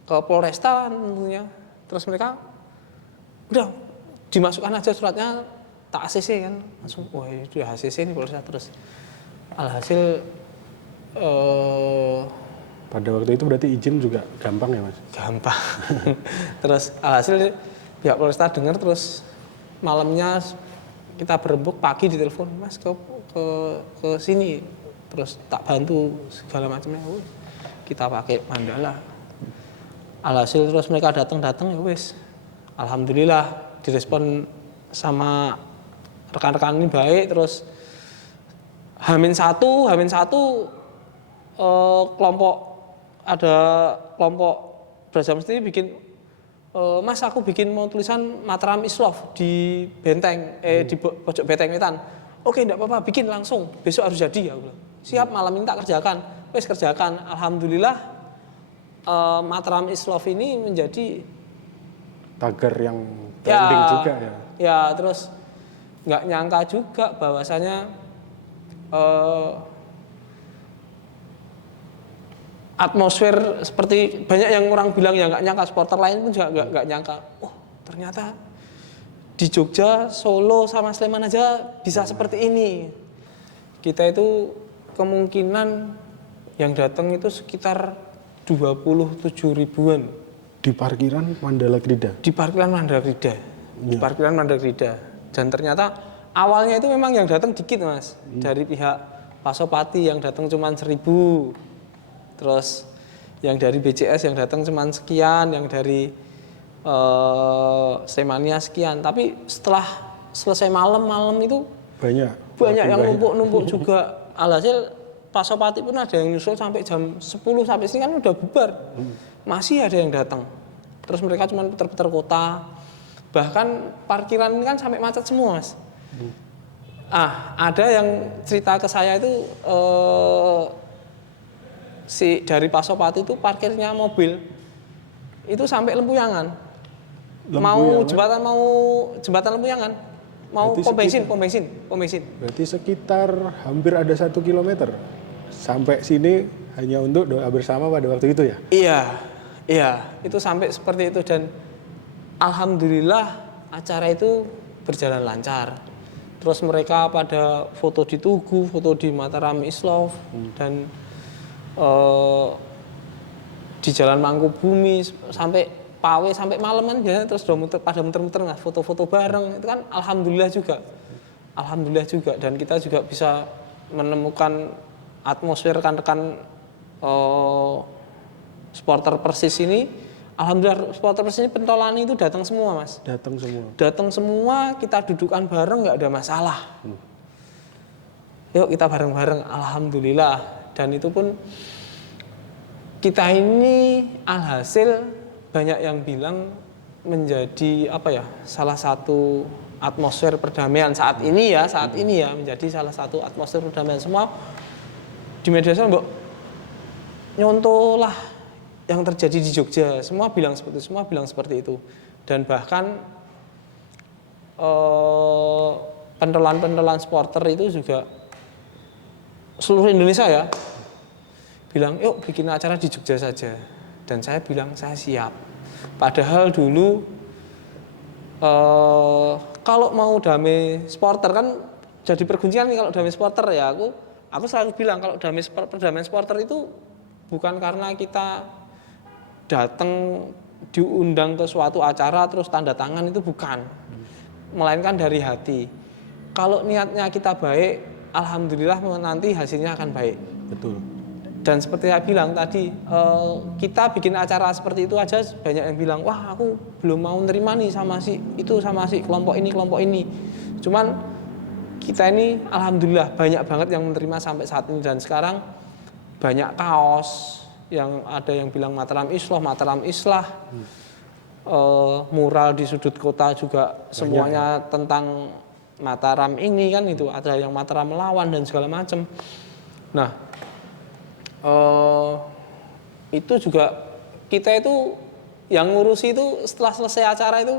ke Polresta tentunya. Terus mereka udah dimasukkan aja suratnya, tak ACC kan, langsung wah itu ya ACC ini polresnya. Terus alhasil Pada waktu itu berarti izin juga gampang ya Mas? gampang. Terus alhasil pihak Polresta dengar, terus malamnya kita berembuk, pagi ditelepon, Mas ke sini, terus tak bantu segala macamnya. Kita pakai Mandala. Alhasil terus mereka datang ya wes. Alhamdulillah direspon sama rekan-rekan ini baik. Terus Hamin satu ada kelompok Belajar Mesti bikin, Mas aku bikin mau tulisan Mataram is Love di benteng, di pojok benteng wetan. Oke, enggak apa-apa, bikin langsung, besok harus jadi, aku bilang. Siap, malam ini tak kerjakan. Wes kerjakan. Alhamdulillah Mataram is Love ini menjadi Tagar yang trending juga ya. Ya, terus nggak nyangka juga bahwasanya atmosfer seperti banyak yang orang bilang ya nggak nyangka, supporter lain pun juga nggak nyangka. Oh ternyata di Jogja, Solo sama Sleman aja bisa seperti ini. Kita itu kemungkinan yang datang itu sekitar 27 ribuan. Di parkiran Mandala Krida? Di parkiran Mandala Krida. Di parkiran Mandala Krida. Dan ternyata awalnya itu memang yang datang dikit Mas. Dari pihak Pasopati yang datang cuma 1.000. Terus yang dari BCS yang datang cuma sekian, yang dari Semania sekian. Tapi setelah selesai malam itu banyak yang numpuk juga. Alhasil Pasopati pun ada yang nyusul sampai jam 10, sampai sini kan udah bubar. Masih ada yang datang. Terus mereka cuma putar-putar kota. Bahkan parkiran ini kan sampai macet semua Mas. Ada yang cerita ke saya itu si dari Pasopati itu parkirnya mobil itu sampai Lempuyangan. Mau jembatan Lempuyangan, mau pom bensin. Berarti sekitar hampir ada 1 kilometer sampai sini hanya untuk doa bersama pada waktu itu ya? Iya, itu sampai seperti itu. Dan alhamdulillah acara itu berjalan lancar. Terus mereka pada foto di Tugu, foto di Mataram is Love, dan di Jalan Mangkubumi sampai Pawe sampai malaman biasanya, terus pada muter-muter Mas, foto-foto bareng. Itu kan alhamdulillah juga. Dan kita juga bisa menemukan atmosfer rekan-rekan supporter Persis ini. Alhamdulillah supporter Persis ini Pentolani itu datang semua Mas. Datang semua, kita dudukkan bareng, nggak ada masalah. Yuk kita bareng-bareng, alhamdulillah. Dan itu pun kita ini alhasil banyak yang bilang menjadi salah satu atmosfer perdamaian saat ini ya, menjadi salah satu atmosfer perdamaian. Semua di media sosial nyontoh lah yang terjadi di Jogja, semua bilang seperti itu. Dan bahkan pentolan supporter itu juga seluruh Indonesia ya bilang yuk bikin acara di Jogja saja. Dan saya bilang saya siap. Padahal dulu kalau mau damai supporter kan jadi pergunjian nih. Kalau damai supporter ya aku selalu bilang kalau perdamaian supporter itu bukan karena kita datang diundang ke suatu acara terus tanda tangan, itu bukan, melainkan dari hati. Kalau niatnya kita baik, alhamdulillah nanti hasilnya akan baik. Betul. Dan seperti saya bilang tadi, kita bikin acara seperti itu aja banyak yang bilang, wah aku belum mau nerima nih sama si kelompok ini. Cuman kita ini alhamdulillah banyak banget yang menerima sampai saat ini. Dan sekarang banyak kaos yang ada yang bilang Mataram Islah, mural di sudut kota juga semuanya tentang Mataram ini kan, itu ada yang Mataram melawan dan segala macam. Nah, itu juga kita itu yang ngurusi itu setelah selesai acara itu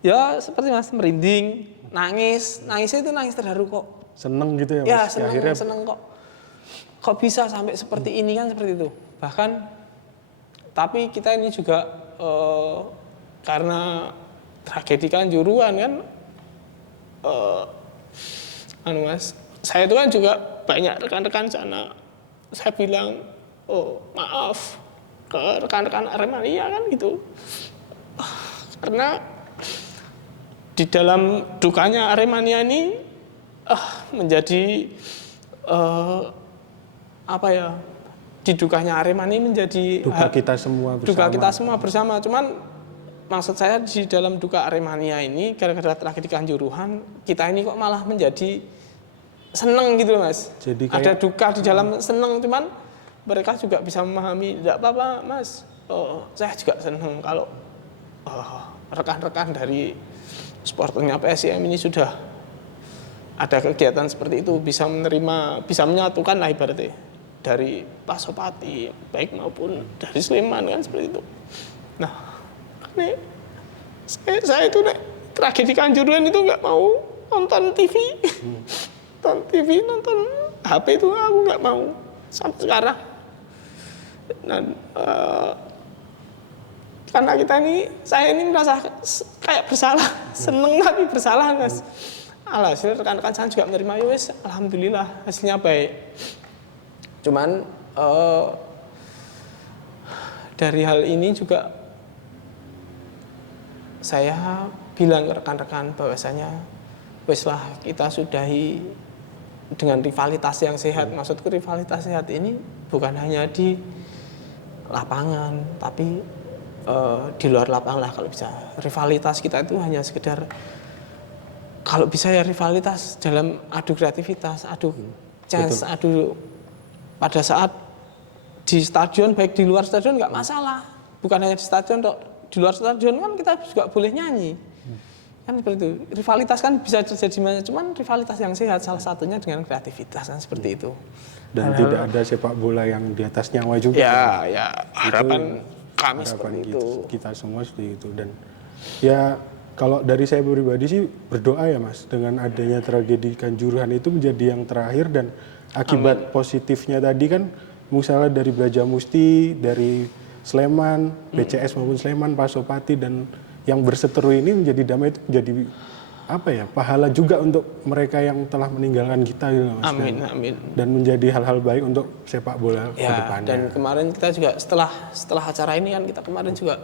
ya seperti Mas merinding, nangisnya itu nangis terharu kok. Seneng gitu ya Mas? Ya seneng kok bisa sampai seperti ini kan, seperti itu. Bahkan tapi kita ini juga karena tragedi Kanjuruhan kan, Mas, saya itu kan juga banyak rekan-rekan sana. Saya bilang, oh maaf ke rekan-rekan Aremania kan gitu. Karena di dalam dukanya Aremania ini menjadi apa ya? Di dukanya Aremania ini menjadi Duka kita semua bersama. duka kita semua bersama. Cuman maksud saya di dalam duka Aremania ini gara-gara tragedi Kanjuruhan, kita ini kok malah menjadi seneng gitu loh, Mas. Jadi kayak, ada duka di dalam seneng, cuman mereka juga bisa memahami, tidak apa-apa Mas, saya juga seneng kalau rekan-rekan dari supporternya PSIM ini sudah ada kegiatan seperti itu, bisa menerima, bisa menyatukan lah ibaratnya dari Pasopati baik maupun dari Sleman kan seperti itu. Nah, nih saya itu nih tragedi Kanjuruhan itu nggak mau nonton TV, nonton TV, nonton HP itu aku nggak mau sampai sekarang. Dan karena kita ini, saya ini merasa kayak bersalah, seneng tapi bersalah, Mas. Alhasil rekan-rekan saya juga menerima, ya wes, alhamdulillah hasilnya baik. Cuman dari hal ini juga saya bilang ke rekan-rekan bahwasanya wes lah kita sudahi dengan rivalitas yang sehat. Maksudku rivalitas sehat ini bukan hanya di lapangan, tapi di luar lapangan lah kalau bisa. Rivalitas kita itu hanya sekedar, kalau bisa ya rivalitas dalam adu kreativitas, adu chance, adu pada saat di stadion, baik di luar stadion nggak masalah. Bukan hanya di stadion, di luar stadion kan kita juga boleh nyanyi. Kan seperti itu. Rivalitas kan bisa terjadi mana, cuman rivalitas yang sehat salah satunya dengan kreativitas kan seperti itu. Dan tidak ada sepak bola yang di atas nyawa juga. Ya harapan kami seperti itu. Kita semua seperti itu. Dan ya kalau dari saya pribadi sih berdoa ya Mas, dengan adanya tragedi Kanjuruhan itu menjadi yang terakhir, dan akibat positifnya tadi kan misalnya dari Brajamusti, dari Sleman, BCS maupun Sleman, Pasopati dan yang berseteru ini menjadi damai, itu menjadi apa ya, pahala juga untuk mereka yang telah meninggalkan kita gitu Mas. Amin. Dan menjadi hal-hal baik untuk sepak bola ke depannya. Dan kemarin kita juga setelah acara ini kan kita kemarin juga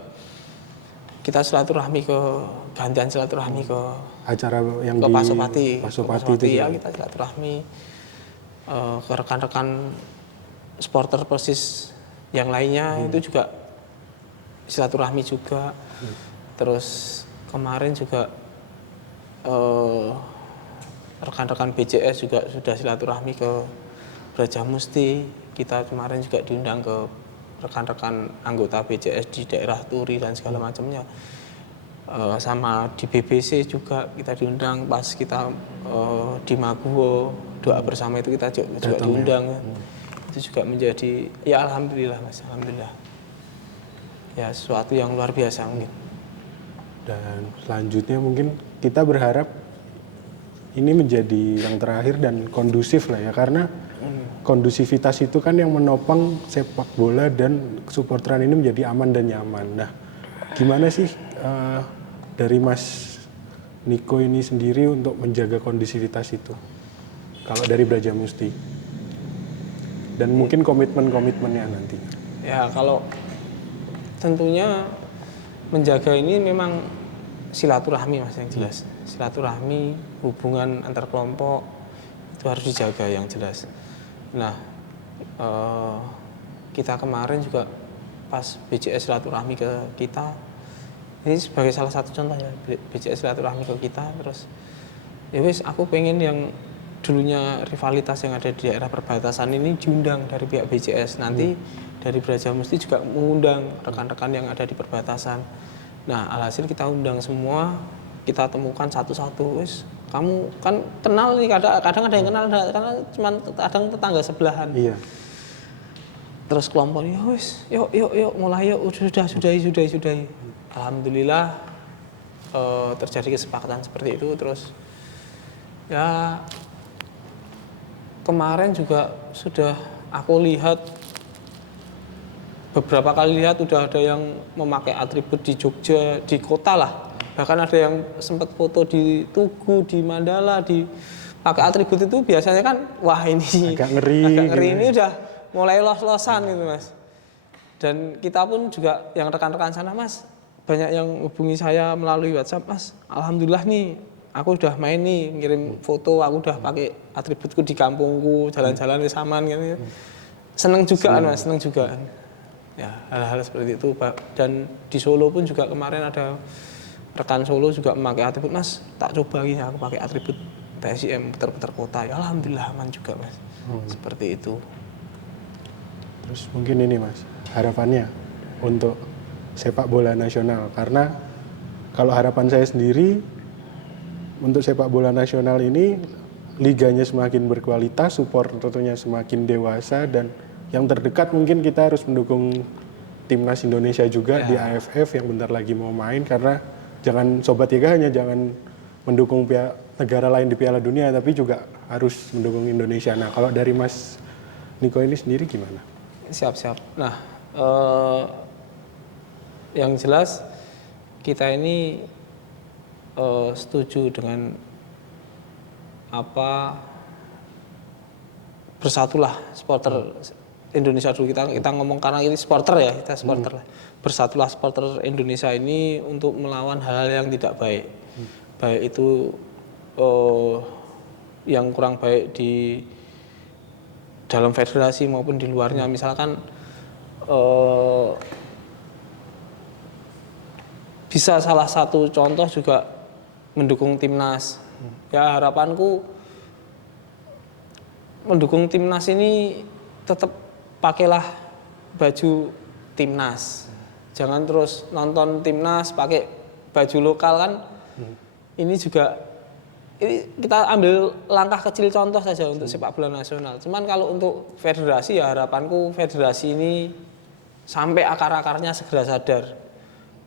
kita silaturahmi ke gantian silaturahmi ke acara yang ke di Pasopati itu ya, kita silaturahmi ke rekan-rekan supporter Persis yang lainnya itu juga silaturahmi juga. Terus kemarin juga rekan-rekan BCS juga sudah silaturahmi ke Brajamusti. Kita kemarin juga diundang ke rekan-rekan anggota BCS di daerah Turi dan segala macamnya. Sama di BBC juga kita diundang pas kita di Maguwo doa bersama itu kita juga diundang. Itu juga menjadi ya alhamdulillah Mas, alhamdulillah. Ya sesuatu yang luar biasa mungkin. Dan selanjutnya mungkin kita berharap ini menjadi yang terakhir dan kondusif lah ya, karena kondusivitas itu kan yang menopang sepak bola dan supporteran ini menjadi aman dan nyaman. Nah, gimana sih dari Mas Niko ini sendiri untuk menjaga kondusivitas itu? Kalau dari Brajamusti dan mungkin komitmen-komitmennya nanti. Ya kalau tentunya menjaga ini memang silaturahmi Mas yang jelas. Silaturahmi, hubungan antar kelompok itu harus dijaga yang jelas. Nah, kita kemarin juga pas BCS silaturahmi ke kita, ini sebagai salah satu contoh ya, BCS silaturahmi ke kita, terus ya wis aku pengen yang dulunya rivalitas yang ada di daerah perbatasan ini diundang dari pihak BCS, nanti dari Brajamusti juga mengundang rekan-rekan yang ada di perbatasan. Nah, alhasil kita undang semua, kita temukan satu-satu, wis kamu kan kenal nih, kadang ada yang kenal, karena cuma kadang tetangga sebelahan. Iya. Terus kelompoknya, wis yuk mulai yuk, sudahi. Alhamdulillah terjadi kesepakatan seperti itu. Terus ya kemarin juga sudah aku lihat beberapa kali udah ada yang memakai atribut di Jogja, di kota lah, Bahkan ada yang sempat foto di Tugu, di Mandala, di pakai atribut itu biasanya kan wah ini Agak ngeri gitu. ini udah mulai los-losan gitu Mas. Dan kita pun juga yang rekan-rekan sana Mas banyak yang hubungi saya melalui WhatsApp Mas. Alhamdulillah nih aku udah main nih ngirim foto, aku udah pakai atributku di kampungku, jalan-jalan di Saman gitu. Seneng juga Mas, seneng juga. Ya, hal-hal seperti itu Pak. Dan di Solo pun juga kemarin ada rekan Solo juga memakai atribut Mas, tak coba gini aku pakai atribut PSIM putar-putar kota. Ya alhamdulillah aman juga Mas. Seperti itu. Terus mungkin ini Mas, harapannya untuk sepak bola nasional, karena kalau harapan saya sendiri untuk sepak bola nasional ini liganya semakin berkualitas, support tentunya semakin dewasa, dan yang terdekat mungkin kita harus mendukung timnas Indonesia juga di AFF yang bentar lagi mau main, karena jangan Sobat Yega hanya jangan mendukung negara lain di Piala Dunia, tapi juga harus mendukung Indonesia. Nah, kalau dari Mas Niko ini sendiri gimana? Siap-siap. Nah, yang jelas kita ini setuju dengan apa bersatulah supporter Indonesia dulu, kita ngomong karena ini supporter ya, kita supporter. Bersatulah supporter Indonesia ini untuk melawan hal-hal yang tidak baik. Baik itu yang kurang baik di dalam federasi maupun di luarnya. Misalkan bisa salah satu contoh juga mendukung timnas. Ya harapanku mendukung timnas ini tetap pakailah baju timnas. Jangan terus nonton timnas pakai baju lokal kan. Ini juga kita ambil langkah kecil contoh saja untuk sepak bola nasional. Cuman kalau untuk federasi ya harapanku federasi ini sampai akar-akarnya segera sadar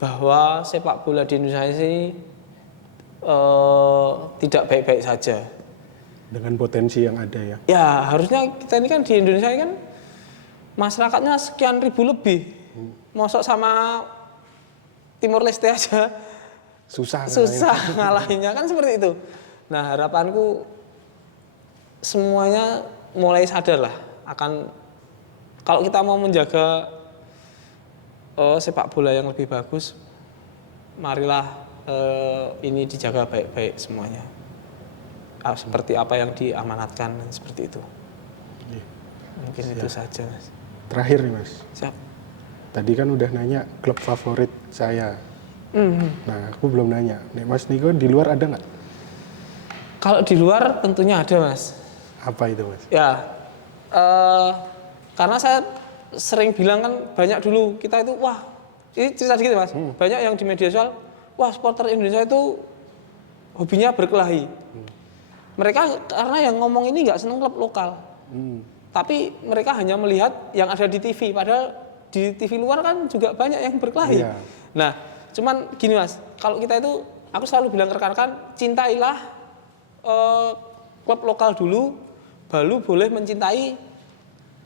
bahwa sepak bola di Indonesia ini tidak baik-baik saja. Dengan potensi yang ada ya. Ya harusnya kita ini kan di Indonesia ini kan masyarakatnya sekian ribu lebih. Mosok sama Timor Leste aja Susah ngalahinnya kan seperti itu. Nah harapanku semuanya mulai sadar lah akan kalau kita mau menjaga sepak bola yang lebih bagus, marilah ini dijaga baik-baik semuanya. Seperti apa yang diamanatkan seperti itu. Mungkin Siap. itu saja Mas. Terakhir nih Mas. Siap. Tadi kan udah nanya klub favorit saya. Nah aku belum nanya. Nih Mas Niko di luar ada nggak? Kalau di luar tentunya ada Mas. Apa itu Mas? Ya, karena saya sering bilang kan banyak dulu kita itu wah ini cerita dikit Mas. Banyak yang di media sosial wah supporter Indonesia itu hobinya berkelahi. Mereka karena yang ngomong ini nggak seneng klub lokal. Tapi mereka hanya melihat yang ada di TV, padahal di TV luar kan juga banyak yang berkelahi. Iya. Nah, cuman gini Mas, kalau kita itu, aku selalu bilang ke rekan-rekan, cintailah klub lokal dulu, baru boleh mencintai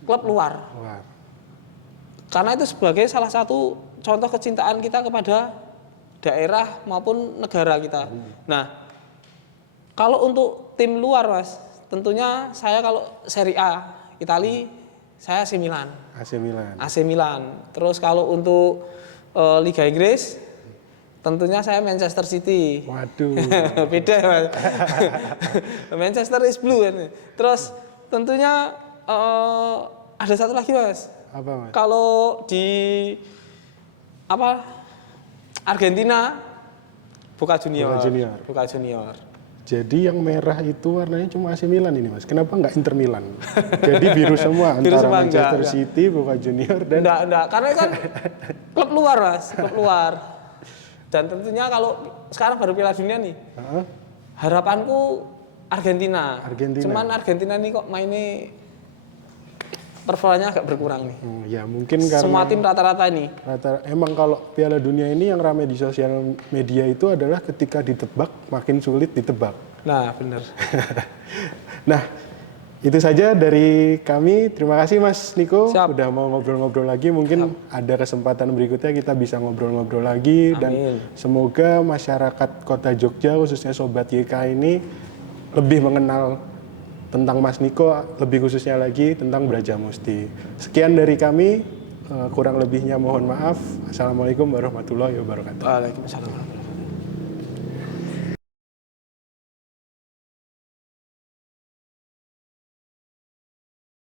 klub luar. Karena itu sebagai salah satu contoh kecintaan kita kepada daerah maupun negara kita. Nah, kalau untuk tim luar Mas, tentunya saya kalau Serie A Itali, saya AC Milan. AC Milan. Terus kalau untuk Liga Inggris, tentunya saya Manchester City. Waduh. Beda Mas. Manchester is blue. Terus tentunya ada satu lagi Mas. Apa Mas? Kalau di Argentina, Boca Junior. Boca Junior. Jadi yang merah itu warnanya cuma AC Milan ini Mas. Kenapa nggak Inter Milan? Jadi biru semua antara Manchester City, Boca Junior dan enggak, karena kan klub luar Mas, klub luar. Dan tentunya kalau sekarang baru Piala Dunia nih. Harapanku Argentina. Cuman Argentina nih kok mainnya performanya agak berkurang nih. Ya mungkin karena semua tim rata-rata ini. Emang kalau Piala Dunia ini yang ramai di sosial media itu adalah ketika ditebak makin sulit ditebak. Nah benar. Nah Itu saja dari kami. Terima kasih Mas Niko Siap. udah mau ngobrol-ngobrol lagi. Mungkin ada kesempatan berikutnya kita bisa ngobrol-ngobrol lagi. Dan semoga masyarakat Kota Jogja khususnya Sobat YK ini lebih mengenal tentang Mas Niko, lebih khususnya lagi tentang Brajamusti. Sekian dari kami. Kurang lebihnya mohon maaf. Assalamualaikum warahmatullahi wabarakatuh. Waalaikumsalam.